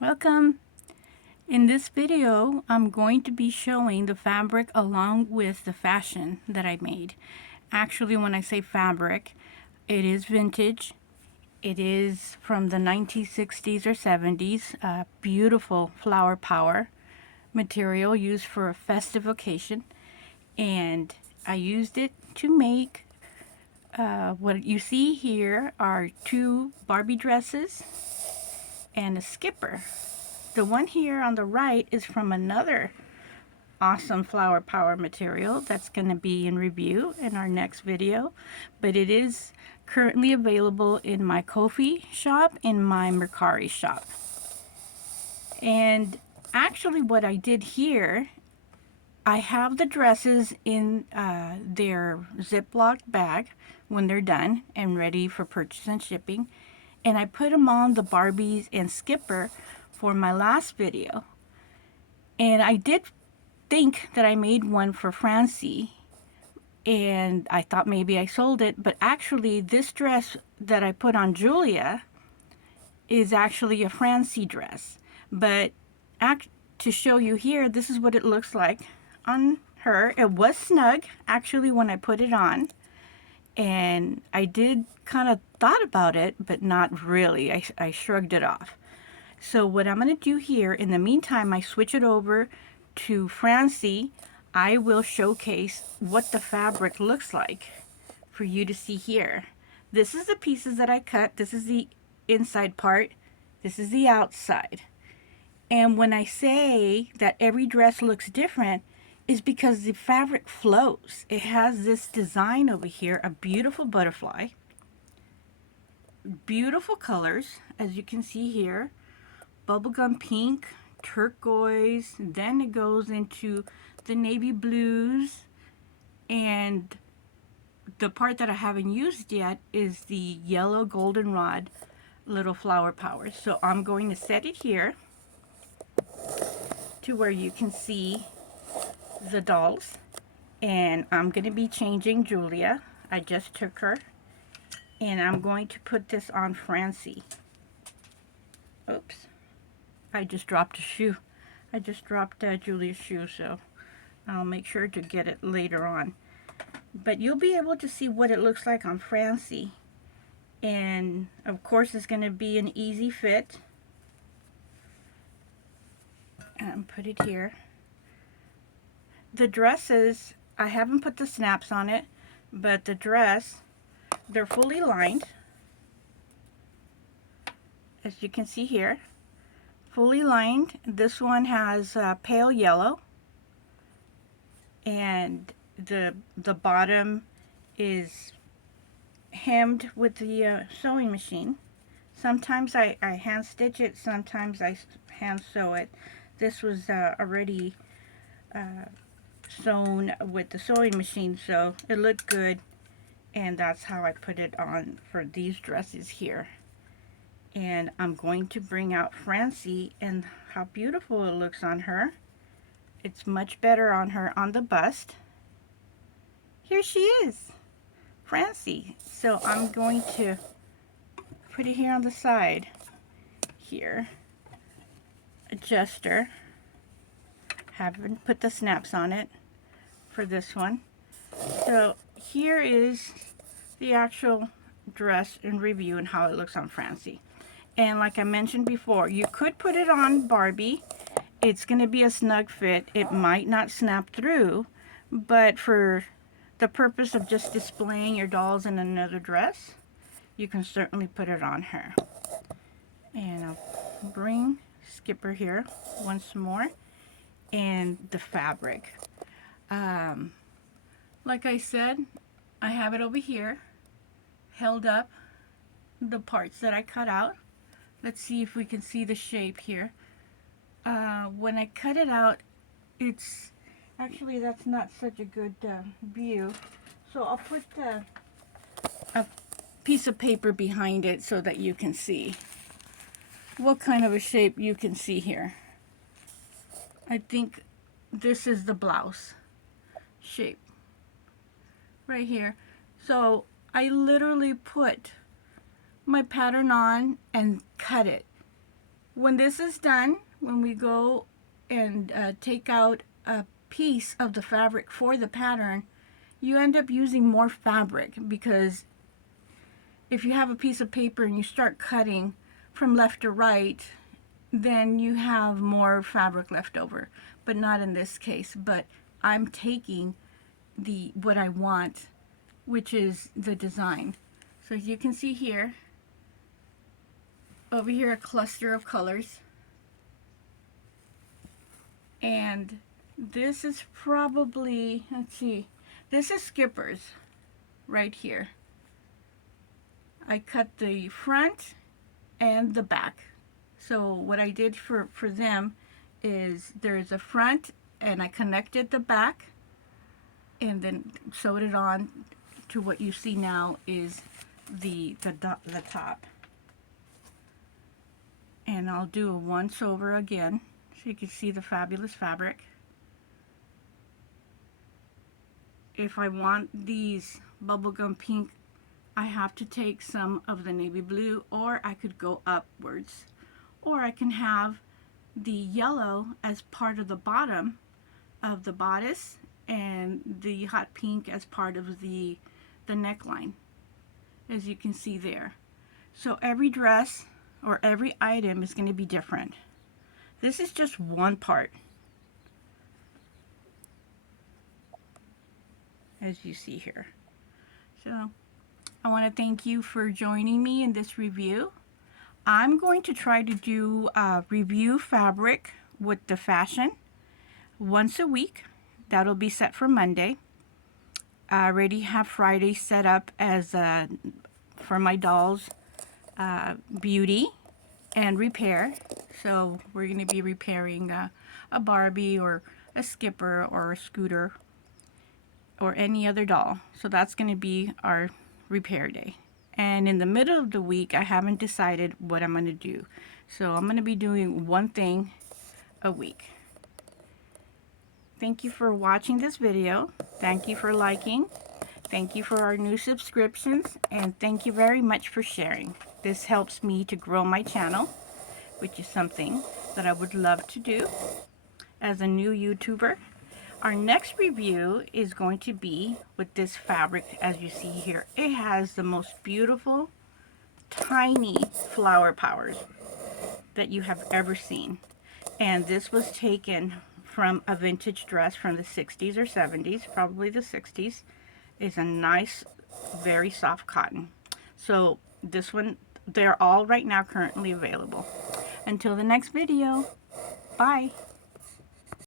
Welcome! In this video, I'm going to be showing the fabric along with the fashion that I made. Actually, when I say fabric, it is vintage. It is from the 1960s or 70s. Beautiful flower power material used for a festive occasion. And I used it to make what you see here are two Barbie dresses and a skipper. The one here on the right is from another awesome flower power material that's going to be in review in our next video, but it is currently available in my Ko-fi shop, in my Mercari shop. And actually what I did here, I have the dresses in their Ziploc bag when they're done and ready for purchase and shipping, and I put them on the Barbies and Skipper for my last video. And I did think that I made one for Francie, and I thought maybe I sold it, but actually this dress that I put on Julia is actually a Francie dress. But to show you here, this is what it looks like on her. It was snug actually when I put it on, and I did kind of thought about it, but not really. I shrugged it off. So what I'm going to do here, in the meantime, I switch it over to Francie. I will showcase what the fabric looks like for you to see here. This is the pieces that I cut. This is the inside part. This is the outside. And when I say that every dress looks different, is because the fabric flows. It has this design over here, a beautiful butterfly. Beautiful colors, as you can see here. Bubblegum pink, turquoise, then it goes into the navy blues, and the part that I haven't used yet is the yellow goldenrod little flower power. So I'm going to set it here to where you can see the dolls, and I'm going to be changing Julia. I just took her, and I'm going to put this on Francie. Oops. I just dropped a shoe. I just dropped Julia's shoe, so I'll make sure to get it later on. But you'll be able to see what it looks like on Francie. And of course it's going to be an easy fit. And put it here. The dresses, I haven't put the snaps on it, but the dress, they're fully lined. As you can see here. Fully lined. This one has pale yellow, and the bottom is hemmed with the sewing machine. Sometimes I hand stitch it, sometimes I hand sew it. This was already sewn with the sewing machine, so it looked good, and that's how I put it on for these dresses here. And I'm going to bring out Francie and how beautiful it looks on her. It's much better on her on the bust. Here she is, Francie. So I'm going to put it here on the side here. Adjust her. Haven't put the snaps on it for this one. So here is the actual dress in review and how it looks on Francie. And like I mentioned before, you could put it on Barbie. It's going to be a snug fit. It might not snap through, but for the purpose of just displaying your dolls in another dress, you can certainly put it on her. And I'll bring Skipper here once more. And the fabric. Like I said, I have it over here, held up, the parts that I cut out. Let's see if we can see the shape here. When I cut it out, it's actually, that's not such a good view. So I'll put a piece of paper behind it so that you can see what kind of a shape you can see here. I think this is the blouse shape right here. So I literally put my pattern on and cut it. When this is done, when we go and take out a piece of the fabric for the pattern, you end up using more fabric, because if you have a piece of paper and you start cutting from left to right, then you have more fabric left over. But not in this case. But I'm taking what I want, which is the design. So as you can see here, over here a cluster of colors. And this is probably, let's see, this is Skipper's right here. I cut the front and the back. So what I did for them is there's a front, and I connected the back and then sewed it on to what you see now is the top. And I'll do a once over again so you can see the fabulous fabric. If I want these bubblegum pink, I have to take some of the navy blue, or I could go upwards, or I can have the yellow as part of the bottom of the bodice and the hot pink as part of the neckline, as you can see there. So every dress or every item is going to be different. This is just one part, as you see here. So I want to thank you for joining me in this review. I'm going to try to do review fabric with the fashion once a week. That'll be set for Monday. I already have Friday set up as for my dolls beauty and repair. So we're going to be repairing a Barbie or a Skipper or a Scooter or any other doll. So that's going to be our repair day. And in the middle of the week, I haven't decided what I'm going to do. So I'm going to be doing one thing a week. Thank you for watching this video. Thank you for liking. Thank you for our new subscriptions. And thank you very much for sharing. This helps me to grow my channel, which is something that I would love to do as a new YouTuber. Our next review is going to be with this fabric. As you see here, it has the most beautiful tiny flower powers that you have ever seen. And this was taken from a vintage dress from the 60s or 70s, probably the 60s. It's a nice, very soft cotton. So this one, they're all right now currently available. Until the next video, bye.